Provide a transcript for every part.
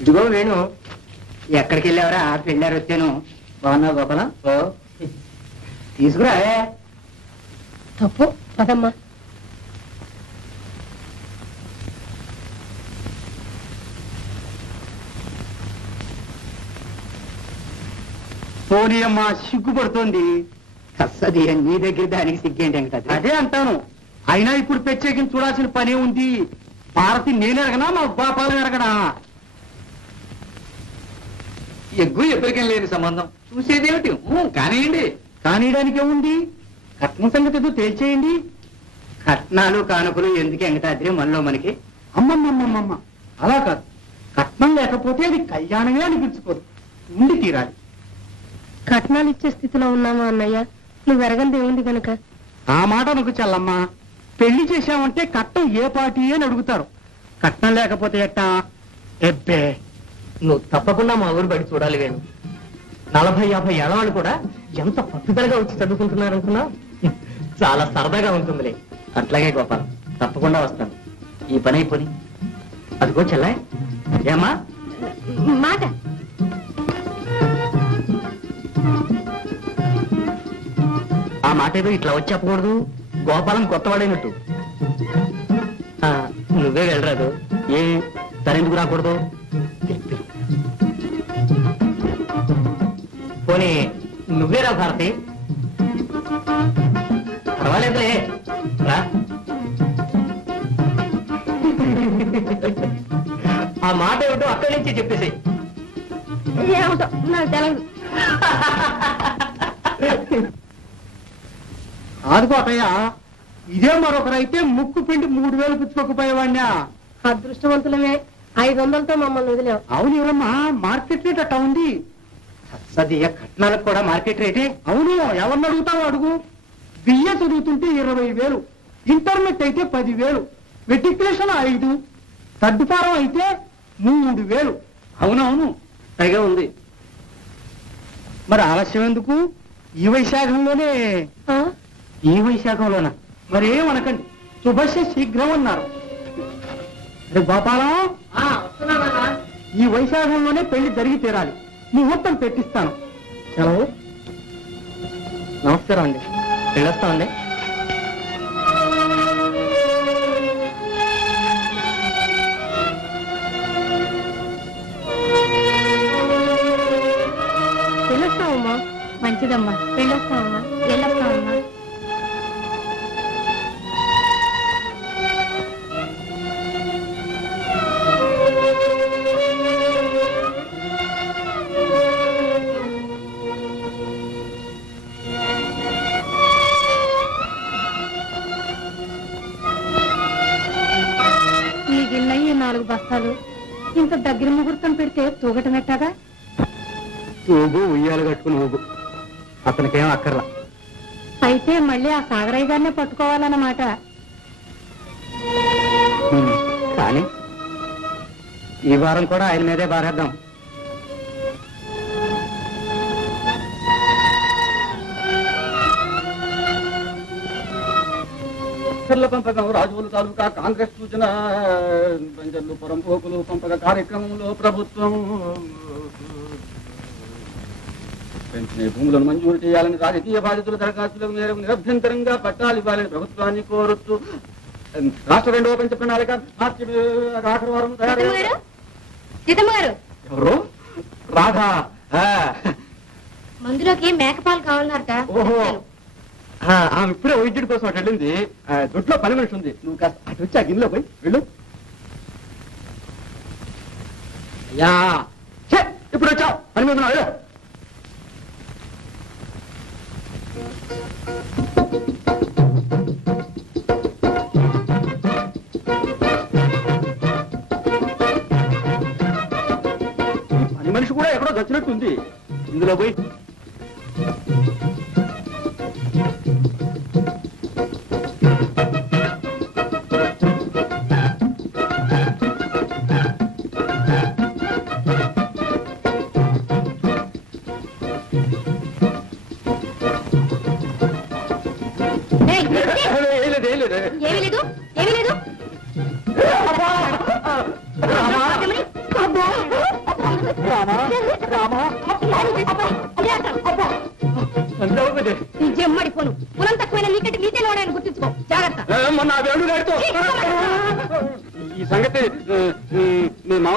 ఇదిగో వేణు, ఎక్కడికి వెళ్ళావరా? పెళ్ళారు వచ్చాను. బాగున్నా గోపాలం? తీసుకురా. తప్పు పదమ్మా. పోనీ అమ్మా, సిగ్గుపడుతోంది. అస్సది నీ దగ్గర దానికి సిగ్గేంటి వెంకట? అదే అంటాను. అయినా ఇప్పుడు ప్రత్యేకించి చూడాల్సిన పనే ఉంది. భారతి నేను ఎరగనా, మా గోపాలం ఎరగనా? ఎగ్గు ఎప్పటికేం లేని సంబంధం చూసేదేమిటి? కానివ్వండి. కానియడానికే ఉంది. కట్నం సంగతి ఏదో తేల్చేయండి. కట్నాలు కానుకలు ఎందుకు వెంకటాద్రి మనలో మనకి? అమ్మమ్మమ్మమ్మ, అలా కాదు. కట్నం లేకపోతే అది కళ్యాణమే అనిపించుకోదు, ఉండి తీరాలి. కట్నాలు ఇచ్చే స్థితిలో ఉన్నామా అన్నయ్య? నువ్వు ఎరగంది ఏముంది కనుక. ఆ మాట అనుకు చల్లమ్మా. పెళ్లి చేశామంటే కట్నం ఏ పార్టీ అని అడుగుతారు. కట్నం లేకపోతే ఎట్టా? ఎబ్బే, నువ్వు తప్పకుండా మా ఊరు బడి చూడాలి వేణు. 40-50 ఏళ్ళ వాళ్ళు కూడా ఎంత పట్టుదలగా వచ్చి చదువుకుంటున్నారు అనుకున్నా. చాలా సరదాగా ఉంటుందిలే. అట్లాగే గోపాలం, తప్పకుండా వస్తాను. ఈ పని అయిపోయి అదిగో చెల్లాయ్. ఏమా మాట? ఆ మాట ఏదో ఇట్లా వచ్చి చెప్పకూడదు. గోపాలం కొత్తవాడైనట్టు. నువ్వే వెళ్ళరాదు. ఏ తరెందుకు రాకూడదు? పోనీ నువ్వేరా భారతి? పర్వాలేదులే, రా. ఆ మాట ఏమిటో అక్కడి నుంచి చెప్పేసి. ఏమిటో నాకు తెలదు. ఆదుకోటయ్యా, ఇదే మరొకరైతే ముక్కు పిండి 3000 పుచ్చుకోకపోయేవాడినా. అదృష్టవంతులమే. 500తో మమ్మల్ని వదిలేవు. అవును ఎవరమ్మా, మార్కెట్ రేట్ అట్టా ఉంది. సద్య కట్నాలకు కూడా మార్కెట్ రేటే. అవును, ఎవరిని అడుగుతావో అడుగు. బియ్య చదువుతుంటే 20,000, ఇంటర్నెట్ అయితే 10,000, మెట్రికులేషన్ 5, సర్దుపారం అయితే 3,000. అవునవును, పైగా ఉంది. మరి ఆలస్యం ఎందుకు? ఈ వైశాఖంలోనే. ఈ వైశాఖంలోనా? మరేమనకండి, శుభస్య శీఘ్రం అన్నారు. గోపాలం, ఈ వైశాఖంలోనే పెళ్లి జరిగి తీరాలి. ముహూర్తం పెట్టిస్తాను. సెలవు. నమస్కారం అండి, వెళ్ళొస్తామండి. వెళ్ళొస్తావమ్మా. మంచిదమ్మా, వెళ్ళొస్తావమ్మా. వెళ్ళొస్తావమ్మా. నీకెళ్ళయ్యి 4 బస్తాలు. ఇంత దగ్గర ముహూర్తం పెడితే తూగటమెట్టాగా? తూగు, ఉయ్యాలు కట్టుకుని ఊగు. అతనికేం అక్కర్లా. అయితే మళ్ళీ ఆ సాగరయ్య గారినే పట్టుకోవాలన్నమాట. కానీ ఈ వారం కూడా ఆయన మీదే బారేద్దాం. పంపకం రాజువులు తాలూకా కాంగ్రెస్ సూచన బంజర్లు పొరంపోకులు పంపక కార్యక్రమంలో ప్రభుత్వం పెంచిన భూములను మంజూరు చేయాలని, రాజకీయ బాధితుల దరఖాస్తులకు మేరకు నిరభ్యంతరంగా పట్టాలు ఇవ్వాలని ప్రభుత్వాన్ని కోరుతూ రాష్ట్ర 2వ పంచ ప్రణాళిక మార్చి ఆఖరి వారం తయారు. ఎవరు? రాధా. మందులోకి మేకపాలు కావాలన్నారట. ఓహో, ఆమె ఇప్పుడే వైద్యుడి కోసం అటు వెళ్ళింది. దొడ్లో పని మనిషి ఉంది. నువ్వు కాస్త అటు వచ్చి ఆ గిన్నెలో పోయి వెళ్ళు. అయ్యా, ఇప్పుడు వచ్చావు, పని మీద ఉన్నావు. పని మనిషి కూడా ఎక్కడో దచ్చినట్టుంది. ఇందులో పోయి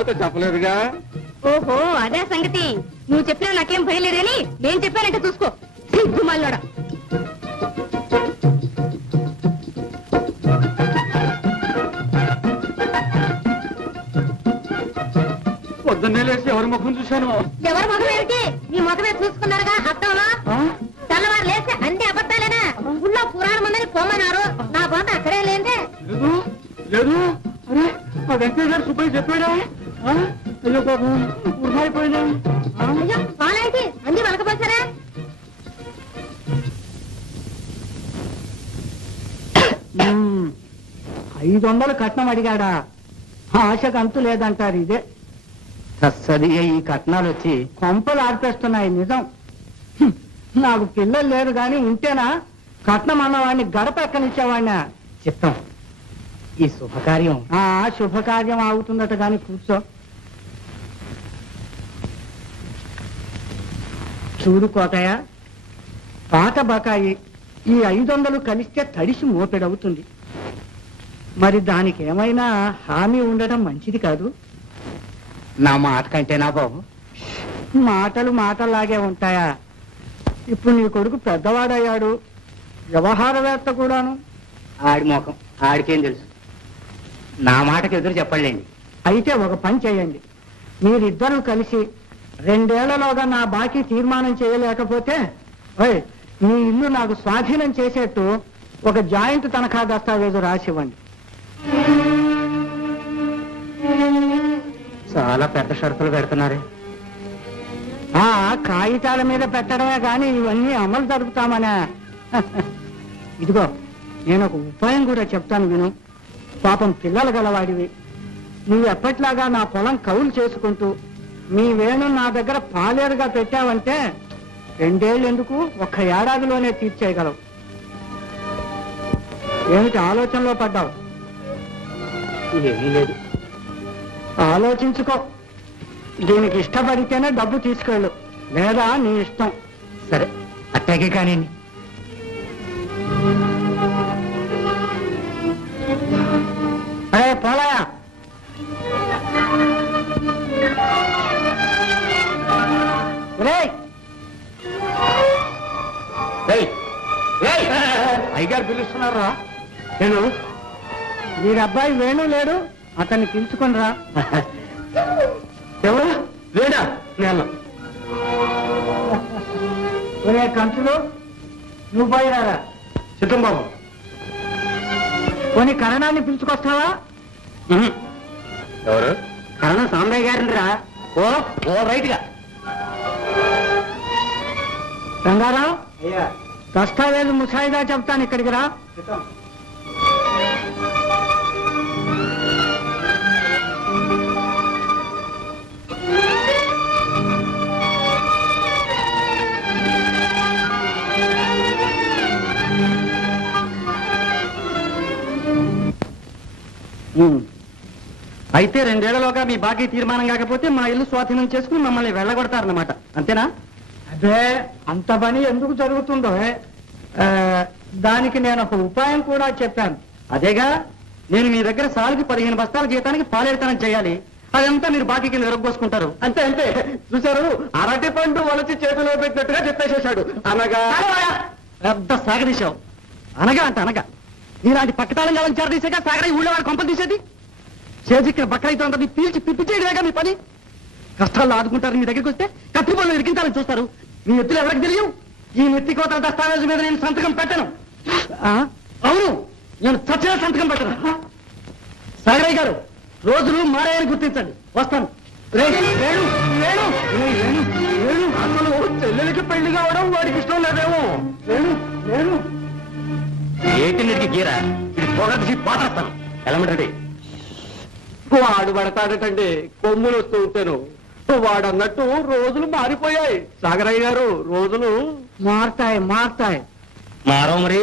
నాతో చెప్పలేదుగా. ఓహో అదే సంగతి. నువ్వు చెప్పినా నాకేం భయం లేదు కానీ నేను చెప్పానంటే చూసుకో. సిగ్గు మల్లోడా. పొద్దున్నే లేచి ఎవరి ముఖం చూశాను. ఎవరి ముఖం ఏమిటి? నీ ముఖమే చూసుకున్నారుగా అర్థంలో. తెల్లవారు లేస్తే అన్ని అబద్ధాలేనా? ఊళ్ళో పురాణం ఉందని పొమ్మన్నారు. నా బోత అక్కడే లేదే. లేదు లేదు. అరే మా వెంకయ్య గారు సుబ్బయ్య చెప్పాడా? అయ్యో బాబు ఉరిపోయినా. అయ్యో వాళ్ళేంటి అన్ని వలకపోసారా? 500 కట్నం అడిగాడా? ఆశకు అంతు లేదంటారు. ఇదే సది. ఈ కట్నాలు వచ్చి కొంపలు ఆర్పేస్తున్నాయి. నిజం. నాకు పిల్లలు లేరు గాని ఉంటేనా కట్నం అన్నవాడిని గడప ఎక్కనిచ్చేవాడినా. చిత్తం. ఈ శుభకార్యం శుభకార్యం అవుతుందట గాని కూర్చో. చూడు కోటయ్య, పాత బకాయి ఈ 500 కలిస్తే తడిసి మోపెడవుతుంది. మరి దానికి ఏమైనా హామీ ఉండడం మంచిది కాదు. నా మాట కంటే నా బాబు మాటలు మాటలాగే ఉంటాయా? ఇప్పుడు నీ కొడుకు పెద్దవాడయ్యాడు, వ్యవహారవేత్త కూడాను. ఆడి మోకం ఆడికేం తెలుసు. నా మాటకి ఎదురు చెప్పండి. అయితే ఒక పని చేయండి. మీరిద్దరూ కలిసి 2 ఏళ్లలోగా నా బాకీ తీర్మానం చేయలేకపోతే మీ ఇల్లు నాకు స్వాధీనం చేసేట్టు ఒక జాయింట్ తనఖా దస్తావేజు రాసివ్వండి. చాలా పెద్ద షరతులు పెడుతున్నారే. కాగితాల మీద పెట్టడమే గాని ఇవన్నీ అమలు జరుపుతామనే. ఇదిగో నేను ఒక ఉపాయం కూడా చెప్తాను విను. పాపం పిల్లలు గలవాడివి. నువ్వు ఎప్పట్లాగా నా పొలం కౌలు చేసుకుంటూ మీ వేణు నా దగ్గర పాలేరుగా పెట్టావంటే 2 ఏళ్ళు ఎందుకు 1 ఏడాదిలోనే తీర్చేయగలవు. ఏమిటి ఆలోచనలో పడ్డావు? ఏమీ లేదు. ఆలోచించుకో. దీనికి ఇష్టపడితేనే డబ్బు తీసుకెళ్ళు, లేదా నీ ఇష్టం. సరే అట్టాగే కానీ. అరే పోలాయా, అయ్యగారు పిలుస్తున్నారా? నేను వీరి అబ్బాయి వేణు లేడు, అతన్ని పిలుచుకుని రా. ఎవరు వేడా? నేను ఒరే కంచులు, నువ్వు పోయిరారా. చిత్తం బాబు, పోనీ కరణాన్ని పిలుచుకొస్తావా? ఎవరు? కరణం సాంబయ్య గారిని రా. ఓ ఓ రైట్ గా. రంగారావు, దస్తావేజు ముసాయిదా చెప్తాను, ఇక్కడికి రా. అయితే 2 ఏళ్లలోగా మీ బాకీ తీర్మానం కాకపోతే మా ఇల్లు స్వాధీనం చేసుకుని మమ్మల్ని వెళ్ళగొడతారన్నమాట, అంతేనా? అదే అంత పని ఎందుకు జరుగుతుందో దానికి నేను ఒక ఉపాయం కూడా చెప్పాను. అదేగా, నేను మీ దగ్గర సాలుకి 15 బస్తాల జీతానికి పాలేరుతనం చేయాలి. అదంతా మీరు బాకీ కింద విరగొసుకుంటారు. అంతే అంతే. చూశారు, అరటి పండు వలచి చేతిలో పెట్టినట్టుగా చెప్పేసేశాడు. అనగా పెద్ద సాగదీశావు. అనగా అంట అనగా నీలాంటి పక్కతాళం కావాలని చేరదీసాక సాగర ఊళ్ళో వాడు కొంపలు తీసేది. చేజిక్కిన బక్కలైతే అందరినీ పీల్చి పిప్పి చేయడమేగా మీ పని. కష్టాల్లో ఆదుకుంటారు, మీ దగ్గరికి వస్తే కత్తిపళ్ళు ఇరికించాలని చూస్తారు. మీ ఎత్తులు ఎవరికి తెలియవు. ఈ నెత్తి కోతల దస్తావేజు మీద నేను సంతకం పెట్టను. అవును, నేను చచ్చిన సంతకం పెట్టను. సాగరయ్య గారు, రోజులు మారాయని గుర్తించండి. వస్తాను. అసలు చెల్లెలకి పెళ్లి కావడం వాడికి ఇష్టం లేదేమో. ఏంటి నీటికి గీరా? ఇది పొగటి పాటేస్తాను. ఎలమంటండి. వాడు పడతాడటండి, కొమ్ములు వస్తూ ఉంటాను. వాడు అన్నట్టు రోజులు మారిపోయాయి సాగరయ్య గారు. రోజులు మారుతాయి. మారవు మరి.